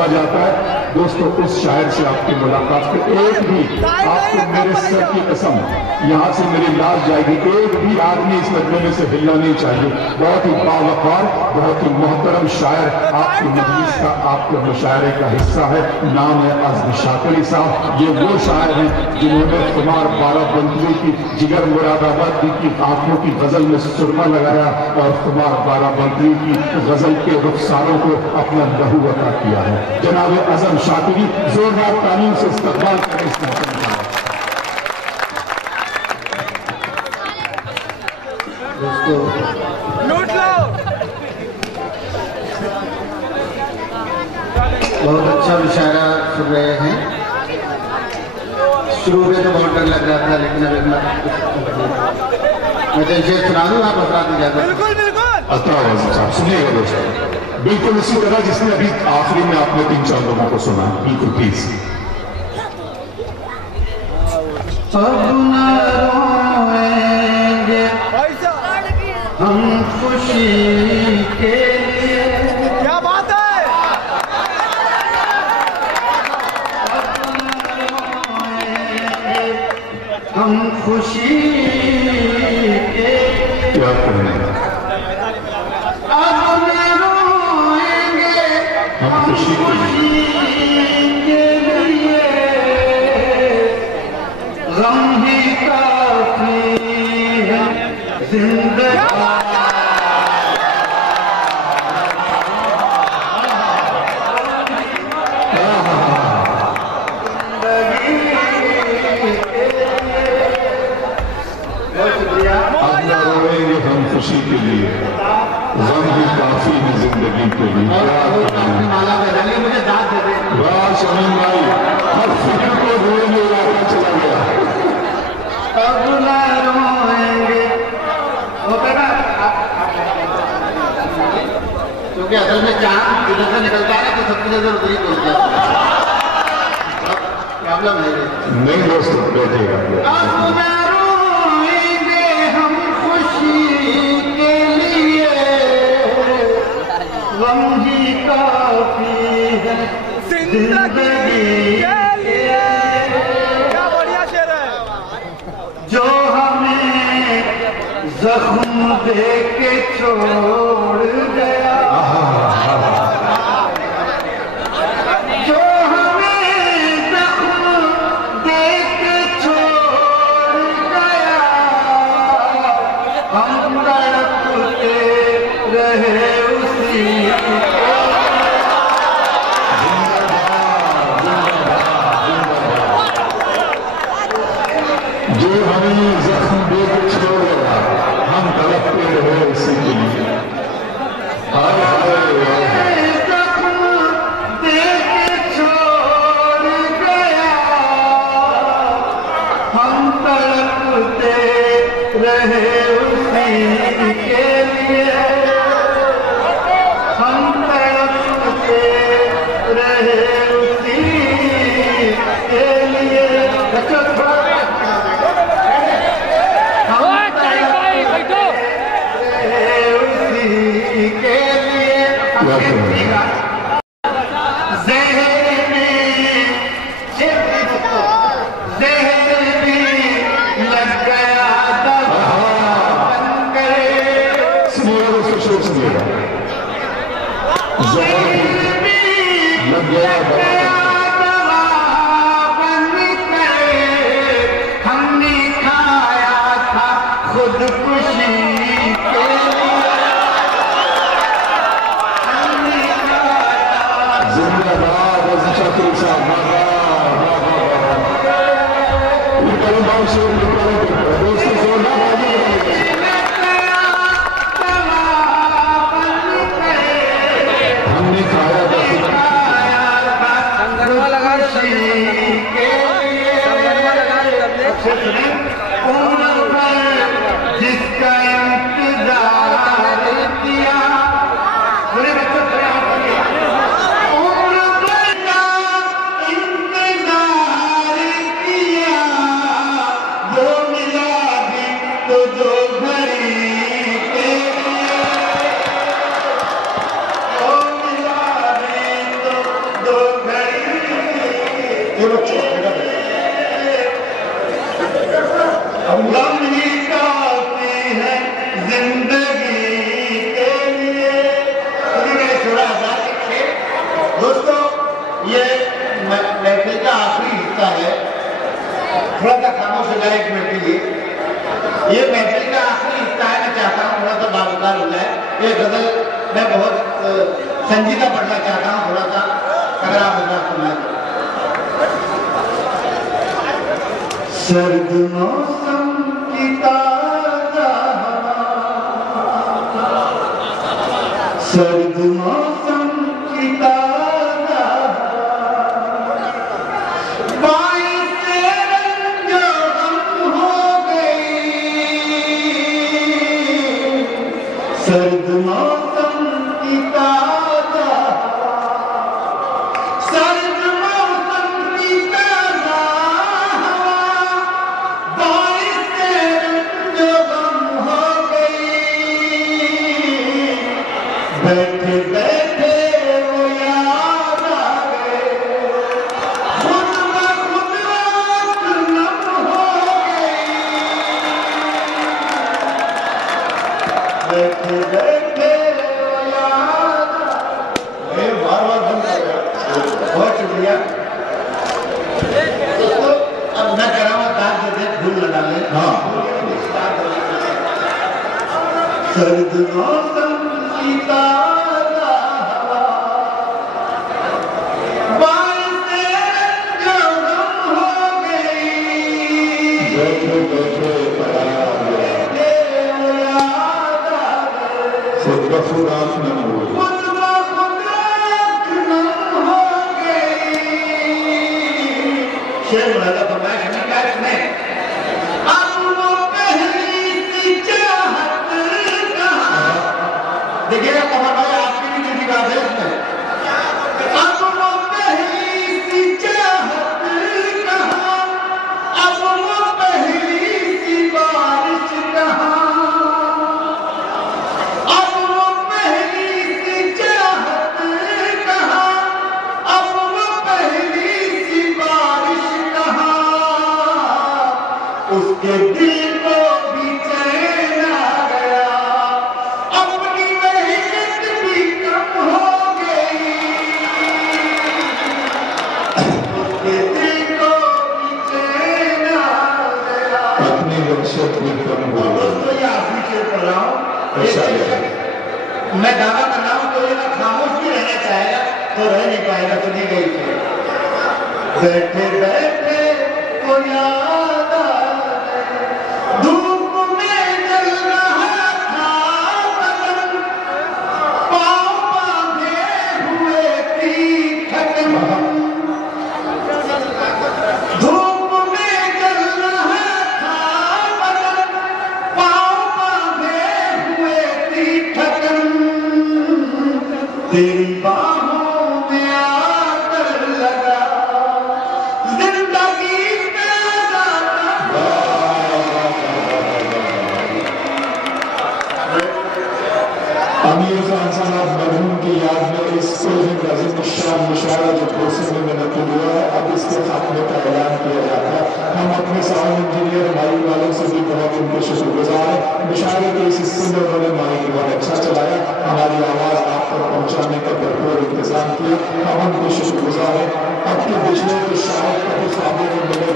हुआ जाता है। दोस्तों, उस शायर से आपकी मुलाकात पे एक भी, आपको मेरे सर की कसम, यहाँ से मेरी लाश जाएगी, एक भी आदमी इस मजमे में से हिलना नहीं चाहिए। बहुत ही बावकार, बहुत ही मोहतरम शायर आपकी मजलिस का, आपके मुशायरे का हिस्सा है। नाम है अज़्म शाकिरी साहब। ये वो शायर हैं जिन्होंने खुमार बाराबंकी की, जिगर मुरादाबादी की आंखों की गजल में सुरमा लगाया और खुमार बाराबंकी की गजल के रुखसारों को अपना लहू अता किया है। जनाब अज़्म शाकिरी, जोरदार तालीम से इस्तकबाल करें इस मौके का। दोस्तों, बहुत अच्छा मुशायरा सुन रहे हैं। शुरू में तो बहुत डर लग रहा था, लेकिन अब मैं तो इसे सुना दूँ, आप बता दीजिएगा। बिल्कुल बिल्कुल। अच्छा, सुनिएगा दोस्तों, बिल्कुल इसी तरह जिसने अभी आखिरी में आपने 3-4 लोगों को सुना, बिल्कुल प्लीज। हम खुशी के लिए, क्या बात है। हम खुशी के क्या करें, हम खुशी के लिए गम ही काफी है जिंदगी। हम खुशी के लिए, गम भी काफी है जिंदगी के लिए। माला बजानी, मुझे दाद दे दे। वाह शमीम भाई, हर फिक्र को धुएं में उड़ाकर चला गया। अब न रोएंगे, वो कहना, क्योंकि असल में चांद इधर से निकलता है तो सबकी नजर उधर ही पहुंच जाती है। प्रॉब्लम है नहीं दोस्तों, बैठेगा। अब न रोएंगे हम खुशी के लिए, गम ही काफी है जिंदगी के लिए। क्या बढ़िया शेर है। जो हमें जख्म दे के छोड़ गया, जो हमें जख्म दे के छोड़ गया, हम तड़पते रहे उसी जो हमें जख्म दे के छोड़ गया, हम तड़पते रहे उसी के लिए। हाय हाय, जख्म दे के छोड़ गया, हम तड़पते रहे उसी के लिए, हम तड़पते रहे उसी के लिए। हमने खाया था खुदकुशी के लिए, हमने खाया। जिंदाबाद अज़्म शाकिरी साहब, दोस्तों जोरदार हमने खाया जिसका इंतजार किया, मेरे बच्चों इंतजार किया, वो मिला भी तो जो घड़ी के लिए, वो मिला भी तो जो गम ही काफी है जिंदगी के लिए। दोस्तों, ये महफिल का आखिरी हिस्सा है, थोड़ा सा खामोश हो जाए 1 मिनट के लिए। ये महफिल का आखिरी हिस्सा है, मैं चाहता हूँ थोड़ा सा बावकार हो जाए। ये गजल मैं बहुत संजीदा पढ़ना चाहता हूँ, थोड़ा सा अगर आप सुनना तो। सर्द मौसम की ताजा हवा, सर्द मौसम की ताजा बाइस रंजो गम हो गई। सर्द मौसम की ताजा, सर्द मौसम की ताजा बाइस रंजो गम हो गई। बैठे बैठे वो याद आ गए, खुद ब खुद आँख नम हो गई। बैठे बैठे वो याद आ गए। बार-बार बंद कर रहा, बहुत शुक्रिया दोस्तों। अब मैं कह रहा हूँ दाद दे फूल लगा ले। हाँ, सर्द मौसम की ताजा हवा बाइस रंजो गम हो गई। बैठे बैठे बैठे वो याद आ गए, खुद ब खुद आँख नम हो गई। खुद ब खुद आँख नम हो गई। शेर बोला फरमाइश में क्या इसमें? अब वो पहली सी चाहत कहाँ। देखिएगा कमर भाई, आपकी भी निजी बात है इसमें। अब वो पहली सी चाहत कहाँ, अब वो पहली सी बारिश कहाँ, अब वो पहली सी चाहत कहाँ, अब वो पहली सी बारिश कहाँ। उसके दिल को भी चैन आ गया, अपनी मेहनत भी कम हो गई। उसके दिल को भी चैन आ गया। अपनी वहशत भी कम हो गई। दोस्तों, ये आखिरी शेर पढ़ रहा हूँ। अच्छा है। मैं दावा कर रहा हूँ, तो ये ना खामोश भी रहना चाहेगा तो रह नहीं पाएगा। सुनी गई शेर। बैठे बैठे को याद आ गए, धूप में जल रहा था बदन, पाँव बांधे हुए थी थकन। धूप में जल रहा था बदन, पाँव बांधे हुए थी थकन। तेरी बाहों में आकर लगा जिंदगी का दाता। अमीर खान साहब मरहूम की याद में इस मुशायरा जो कोर्से में मुनक़िद हुआ है, अब इसके खात्मे का ऐलान किया जाता है। हम अपने साउंड इंजीनियर माइक वालों से भी बहुत उनके शुक्रगुजार हैं। मुशायरे के इस हिस्से में उन्होंने माइक बहुत अच्छा चलाया, हमारी आवाज़ आप तक पहुँचाने का भरपूर इंतजाम किया। हम उनके शुक्रगुजार हैं। अब के पिछले तो शायद कभी सामने में मिले